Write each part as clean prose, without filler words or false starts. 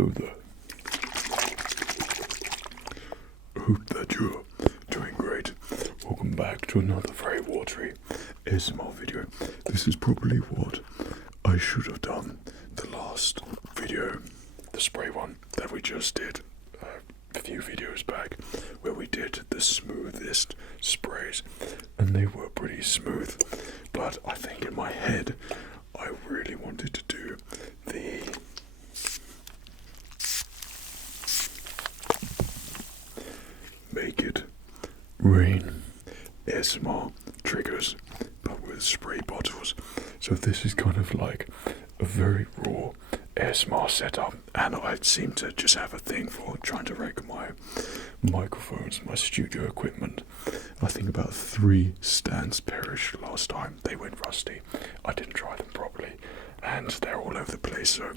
Hello there. Hope that you're doing great. Welcome back to another very watery ASMR video. This is probably what I should have done the last video, the spray one that we just did a few videos back, where we did the smoothest sprays, and they were pretty smooth. But I think in my head, I really wanted to do the Make It Rain ASMR triggers, but with spray bottles. So this is kind of like a very raw ASMR setup, and I seem to just have a thing for trying to wreck my microphones, my studio equipment. I think about 3 stands perished last time. They went rusty. I didn't try them properly, and they're all over the place, so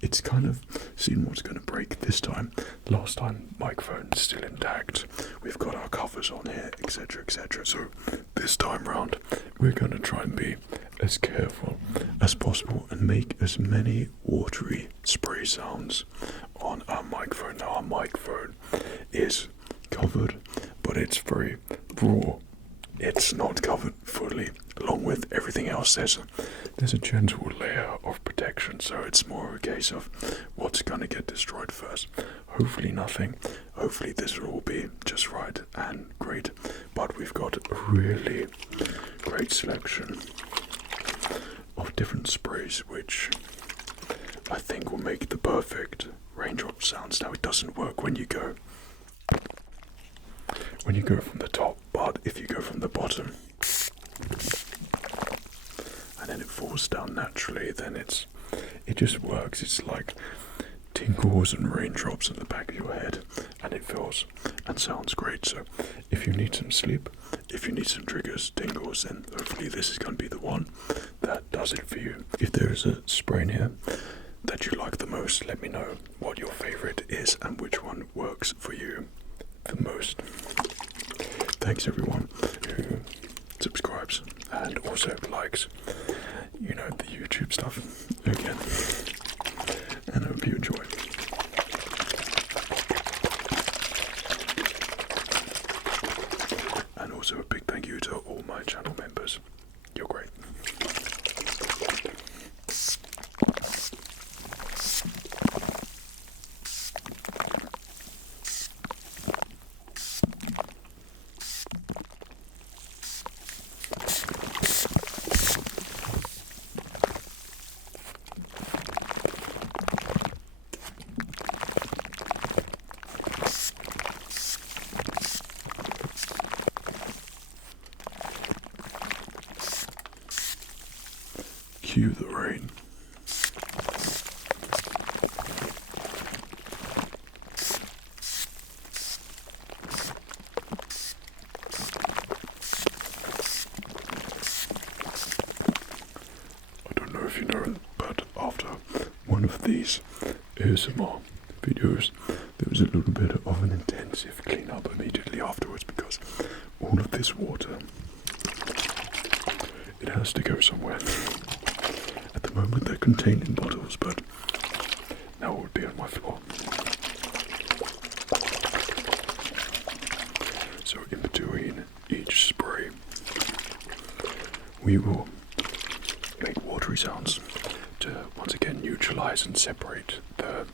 it's kind of seeing what's going to break this time. Last time, microphone still intact. We've got our covers on here, etc, etc. So this time round, we're going to try and be as careful as possible and make as many watery spray sounds on our microphone. Now our microphone is covered, but it's very raw. It's not covered fully. Along with everything else, there's a gentle layer of protection, so it's more a case of what's going to get destroyed first. Hopefully nothing. Hopefully this will all be just right and great. But we've got a really great selection of different sprays, which I think will make the perfect raindrop sounds. Now it doesn't work when you go from the top, but if you go from the bottom and then it falls down naturally, then it just works. It's like tingles and raindrops at the back of your head, and it feels and sounds great. So if you need some sleep, if you need some triggers, tingles, then hopefully this is going to be the one that does it for you. If there's a spray in here that you like the most, let me know what your favorite is and which one works for you the most. Thanks everyone who subscribes and also likes, the YouTube stuff again, and I hope you enjoy. And also a big thank you to all my channel members. You're great. Cue the rain. I don't know if you know, but after one of these ASMR videos, there was a little bit of an intensive cleanup immediately afterwards, because all of this water, it has to go somewhere. At the moment they're contained in bottles, but now it would be on my floor. So in between each spray, we will make watery sounds to once again neutralize and separate the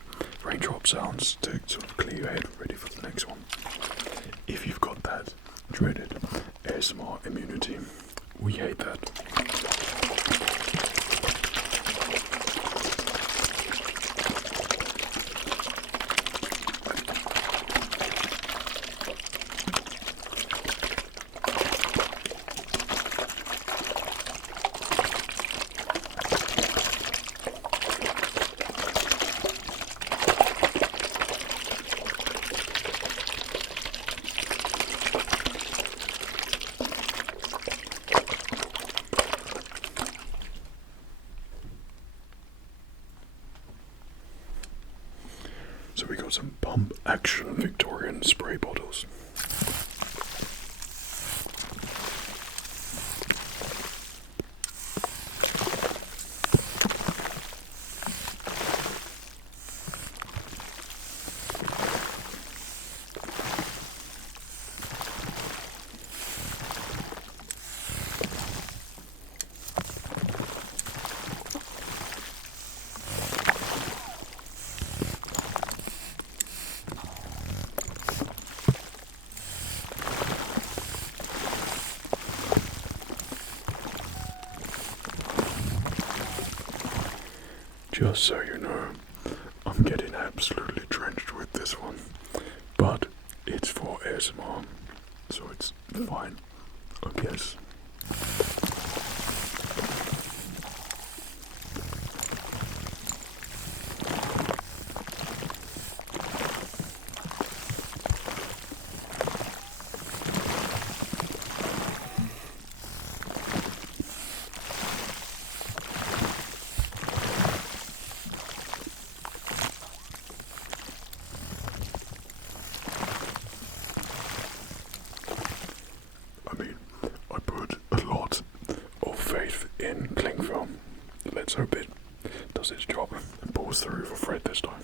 raindrop sounds, to sort of clear your head ready for the next one. If you've got that dreaded ASMR immunity, we hate that. So we got some pump action Victorian spray bottles. just so you know, I'm getting absolutely drenched with this one, but it's for ASMR, so it's fine, I guess. I mean, I put a lot of faith in cling film. Let's hope it does its job and pulls through for Fred this time.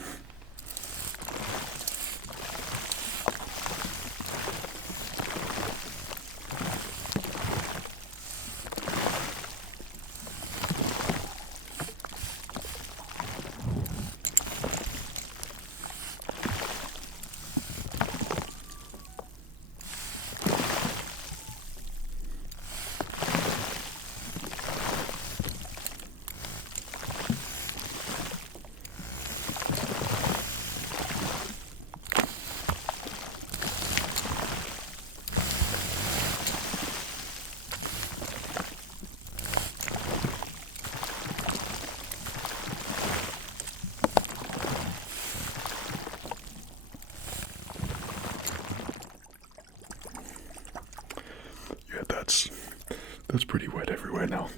That's pretty wet everywhere now.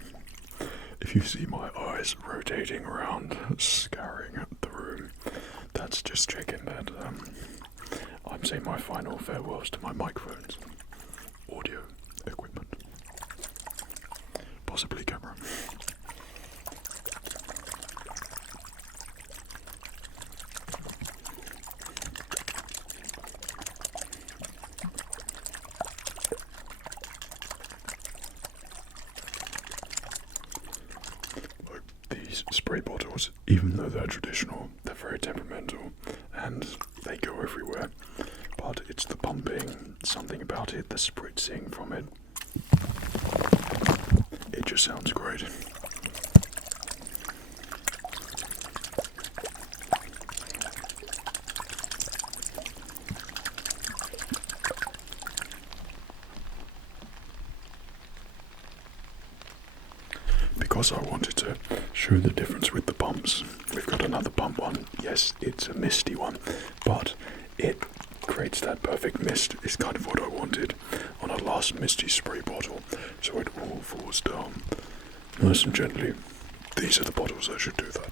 If you see my eyes rotating around, scouring the room, that's just checking that I'm saying my final farewells to my microphones, audio equipment, possibly camera. Spray bottles, even though they're traditional, they're very temperamental and they go everywhere, but it's the pumping, something about it, the spritzing from it, it just sounds great. Because I wanted to show the difference with the pumps, we've got another pump one. Yes, it's a misty one, but it creates that perfect mist. It's kind of what I wanted on our last misty spray bottle, so it all falls down nice and gently. These are the bottles that should do that.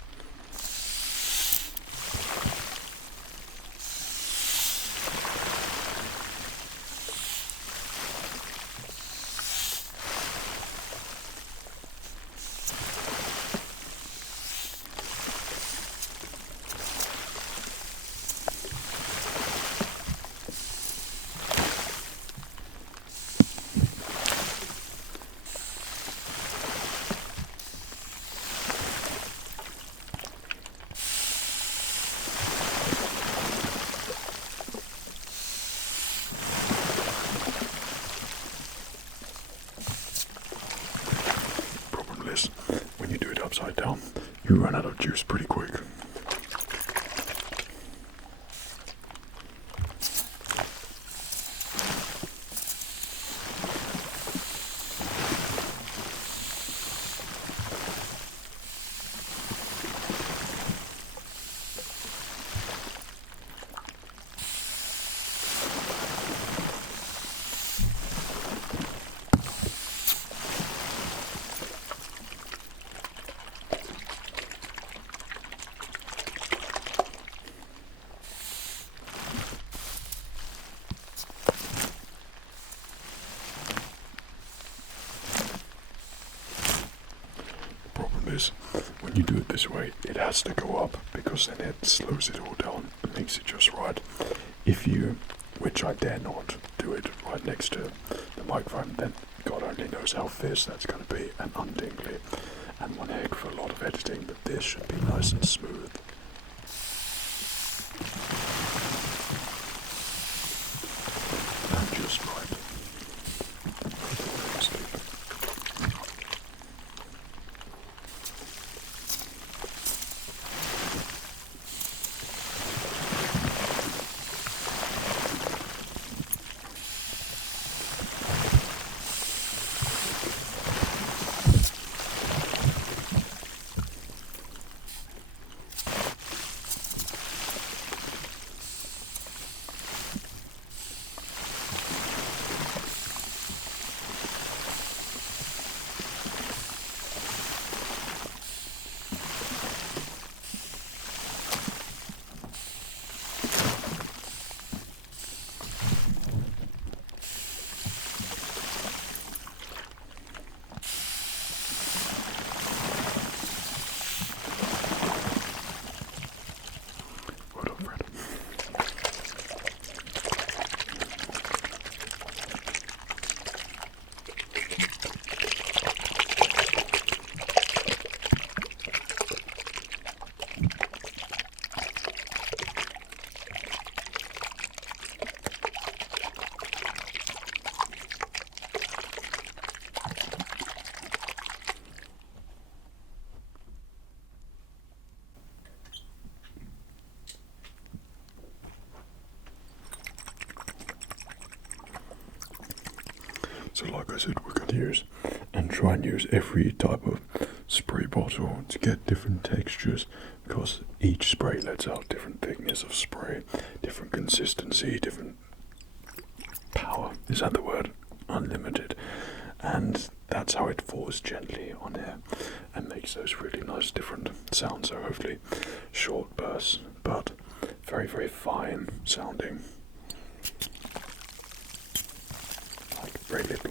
When you do it upside down, you run out of juice pretty quick. When you do it this way, it has to go up because then it slows it all down and makes it just right. If you, which I dare not, do it right next to the microphone, then God only knows how fierce that's going to be and untingly and one heck for a lot of editing, but this should be nice and smooth. And just right. opposite we're going to use, and try and use every type of spray bottle to get different textures, because each spray lets out different thickness of spray, different consistency, different power. Is that the word? Unlimited. And that's how it falls gently on air and makes those really nice different sounds. So hopefully short bursts, but very, very fine sounding. Like very little.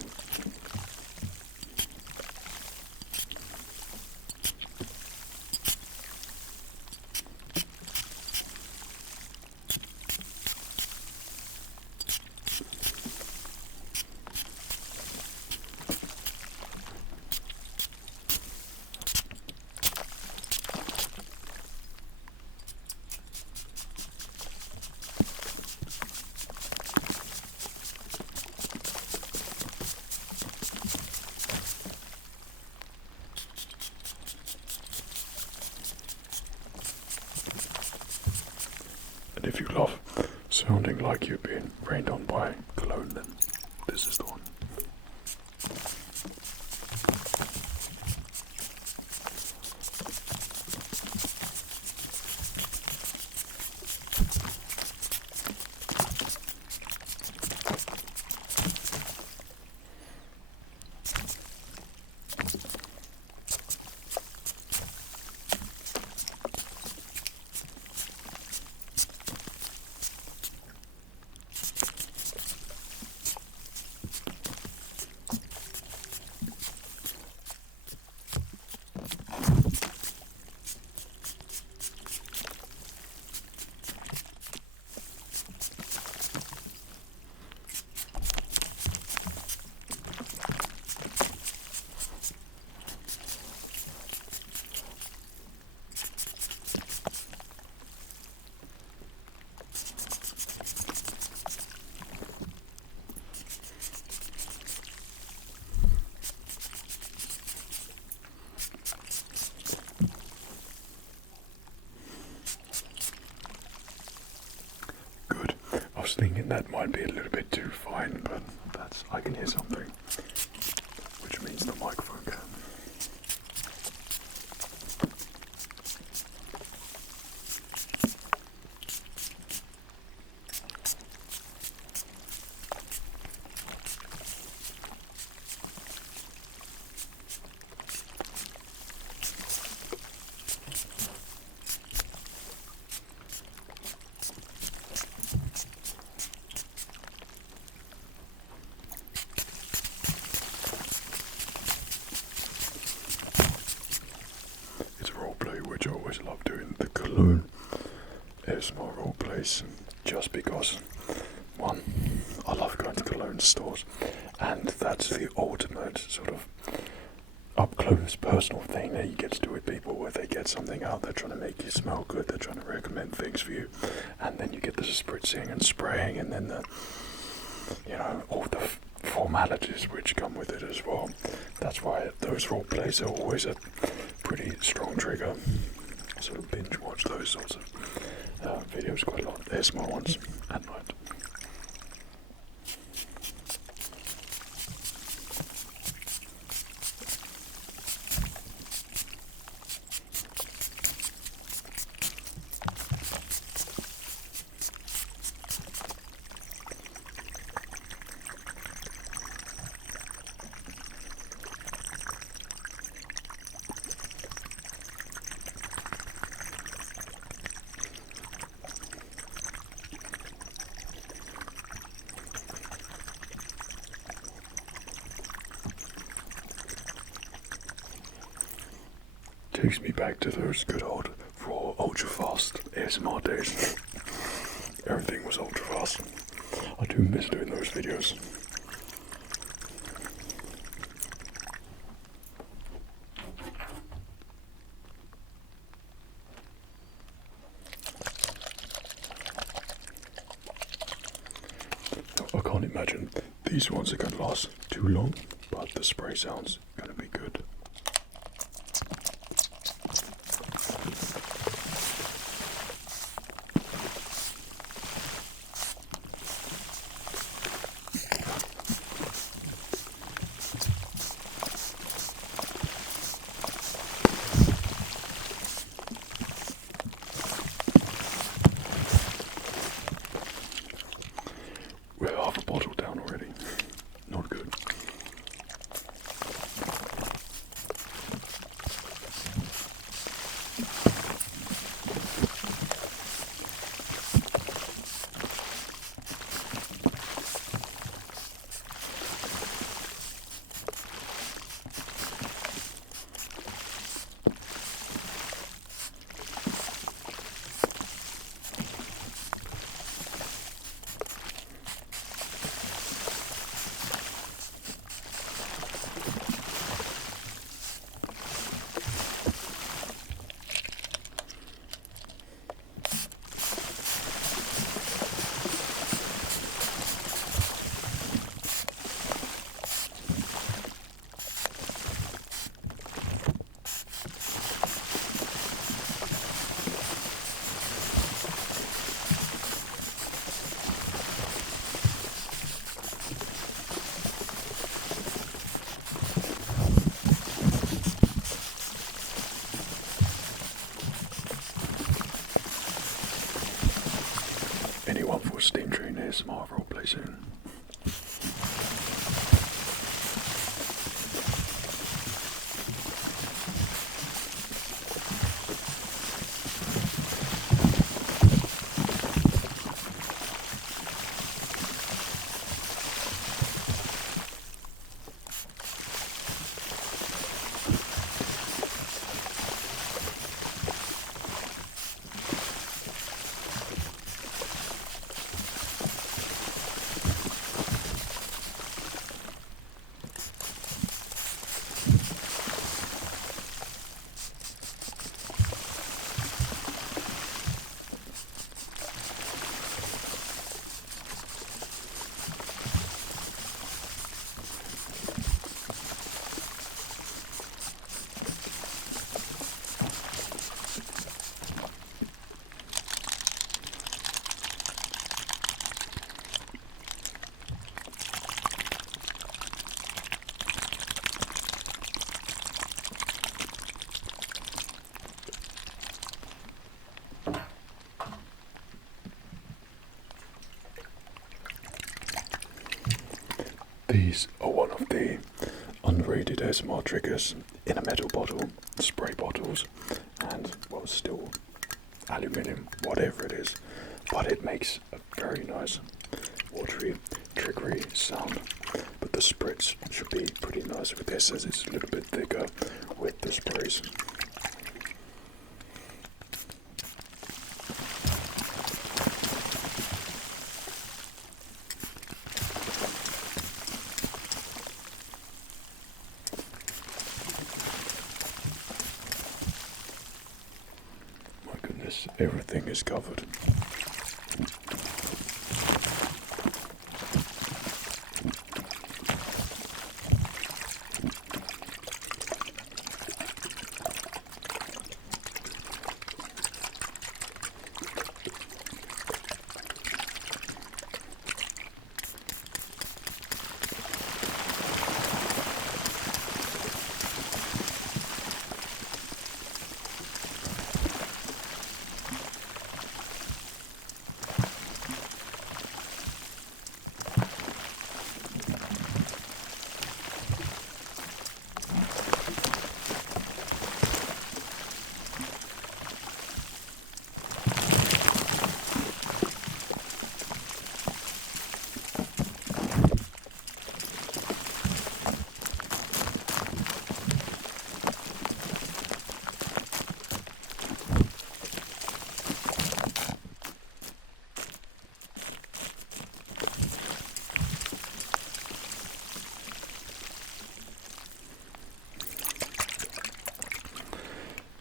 And if you love sounding like you've been rained on by cologne, then this is the one. I was thinking that might be a little bit too fine, but I can hear something, which means the microphone can. Which I always love doing the cologne ASMR role plays, just because, one, I love going to cologne stores, and that's the ultimate sort of up close personal thing that you get to do with people, where they get something out, they're trying to make you smell good, they're trying to recommend things for you, and then you get the spritzing and spraying, and then the, all the formalities which come with it as well. That's why those role plays are always a pretty strong trigger. Sort of binge watch those sorts of videos quite a lot. ASMR ones at night. Takes me back to those good old raw ultra fast ASMR days. Everything was ultra fast. I do miss doing those videos. I can't imagine these ones are going to last too long, but the spray sound's going to be good. Steam Train ASMR roleplay soon. These are one of the underrated ASMR triggers in a metal bottle, spray bottles, and, well, still aluminium, whatever it is. But it makes a very nice, watery, triggery sound. But the spritz should be pretty nice with this, as it's a little bit thicker with the sprays. Everything is covered.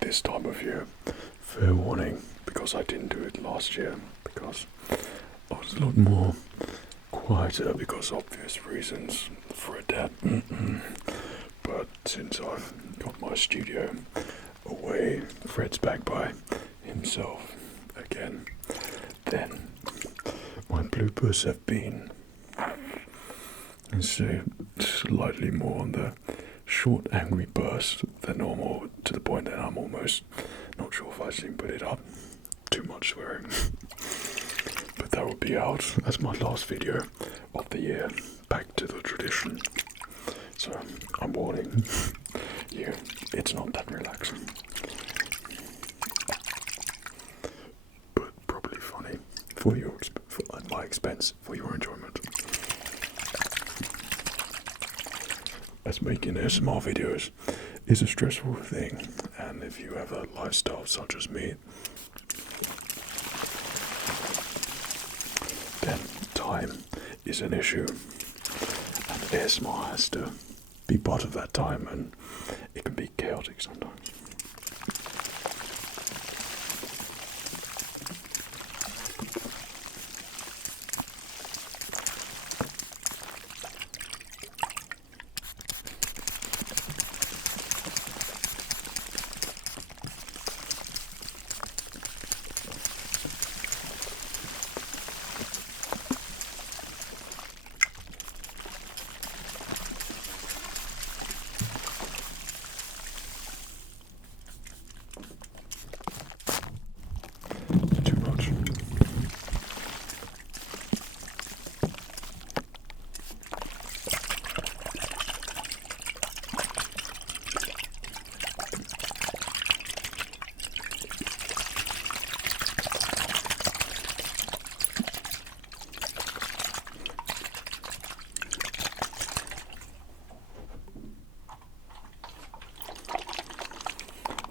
This time of year, fair warning, because I didn't do it last year, because I was a lot more quieter because obvious reasons for a dad. But since I've got my studio away, Fred's back by himself again, then my bloopers have been slightly more on the short angry burst than normal, to the point that I'm almost not sure if I should put it up. Too much swearing. But that will be out as my last video of the year, back to the tradition. So I'm warning you, it's not that relaxing. But probably funny for your at my expense, for your enjoyment. As making ASMR videos is a stressful thing, and if you have a lifestyle such as me, then time is an issue, and ASMR has to be part of that time, and it can be chaotic sometimes.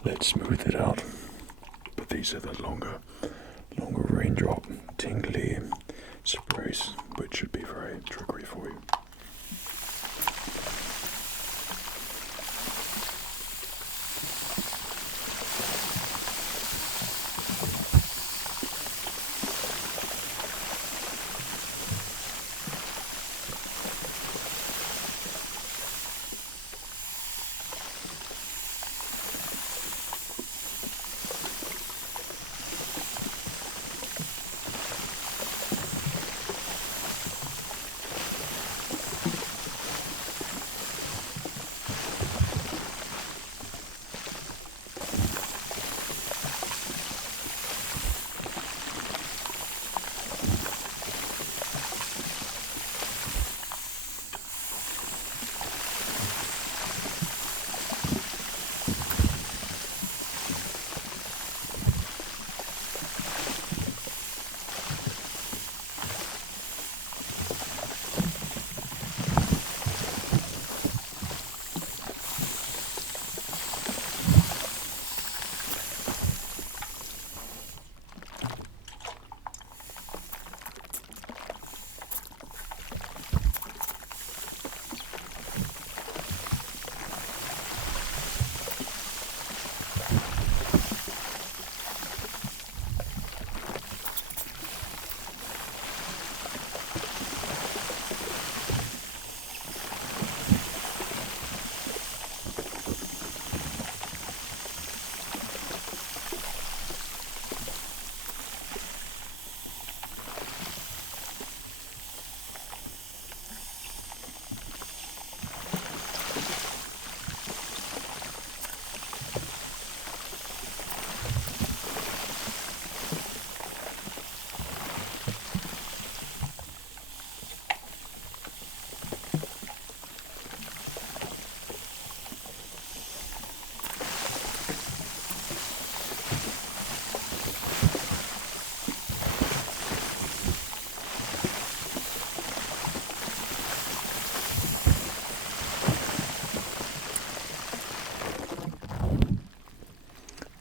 let's smooth it out. But these are the longer raindrop, tingly sprays, which should be very trickery for you.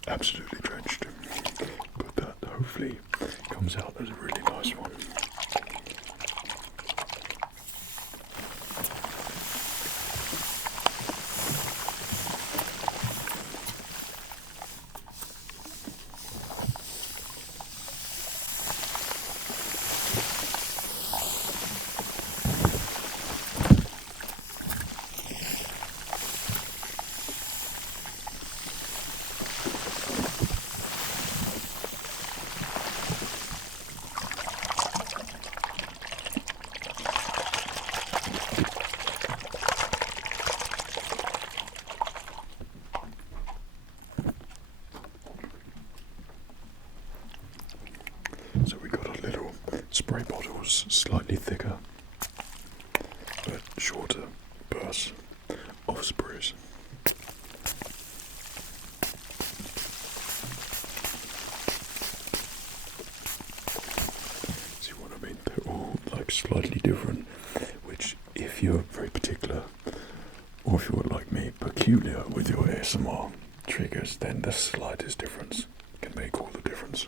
Absolutely drenched, but that hopefully comes out as a really nice one. So we got our little spray bottles, slightly thicker, but shorter bursts of sprays. See what I mean? They're all like slightly different, which if you're very particular, or if you're like me, peculiar with your ASMR triggers, then the slightest difference can make all the difference.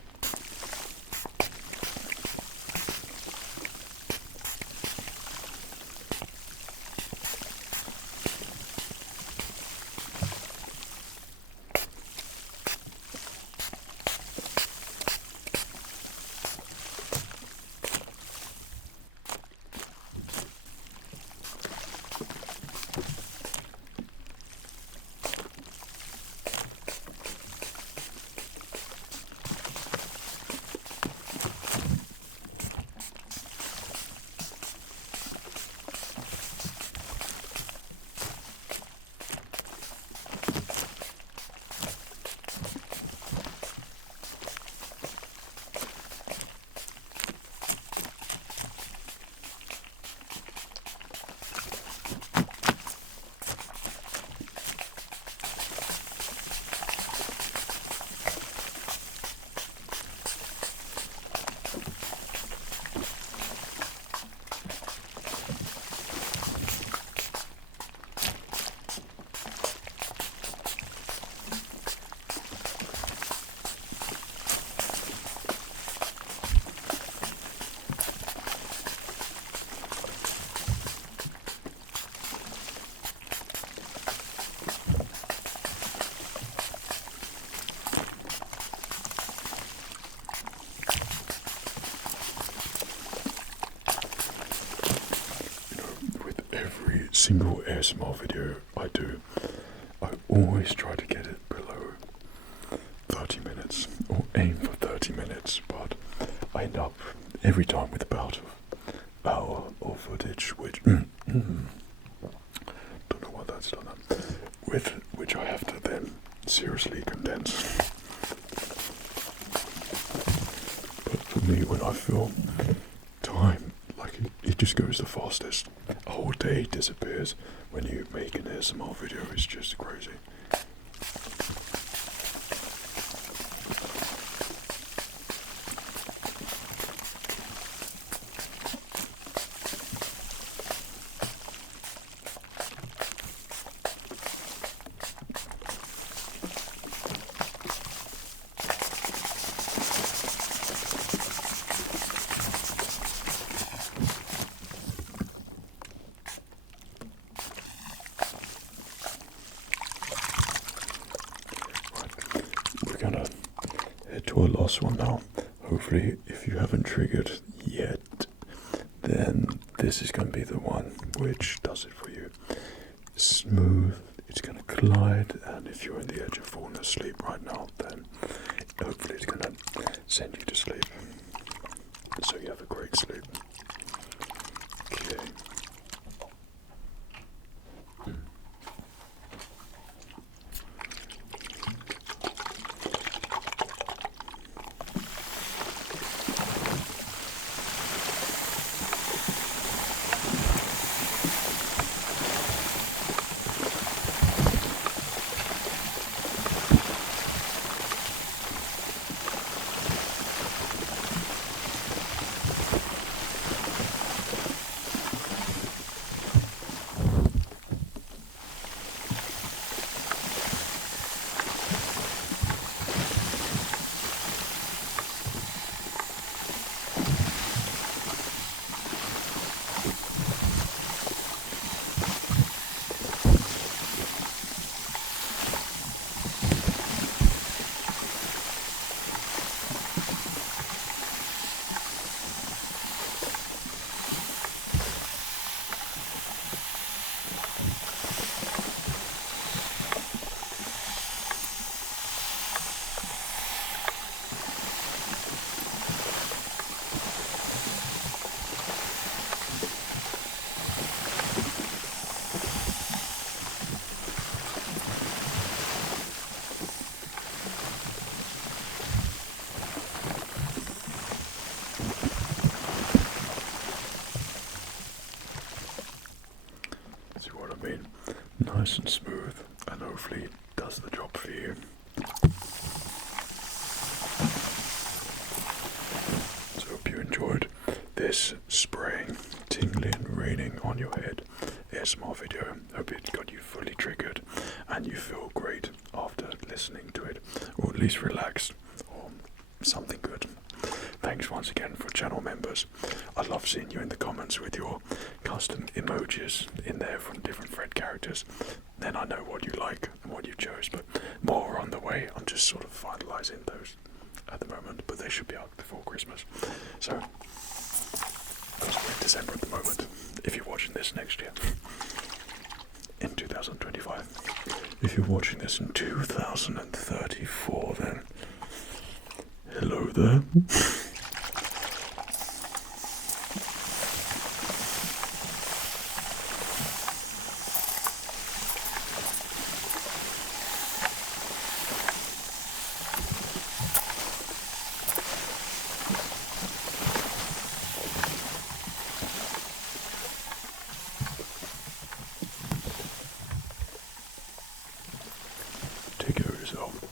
single ASMR video I do, I always try to get it below 30 minutes, or aim for 30 minutes, but I end up every time with about an hour of footage, which don't know what that's done, with which I have to then seriously condense. But for me, when I feel time, like it just goes the fastest. A whole day disappears when you make an ASMR video. It's just crazy. We're gonna head to our last one now. Hopefully, if you haven't triggered yet, then this is gonna be the one which does it for you. Smooth, it's gonna glide, and if you're on the edge of falling asleep right now, then hopefully it's gonna send you to sleep. So you have a great sleep. Okay. Nice and smooth, and hopefully it does the job for you. So hope you enjoyed this spraying, tingling, raining on your head ASMR video. Hope it got you fully triggered and you feel great after listening to it, or at least relaxed, or something good. Thanks once again for channel members. I love seeing you in the comments with your custom emojis in there from different Fred characters. Then I know what you like and what you chose, but more on the way. I'm just sort of finalising those at the moment, but they should be out before Christmas. So, because we're in December at the moment, if you're watching this next year, in 2025. If you're watching this in 2034, then hello there. Take care of yourself.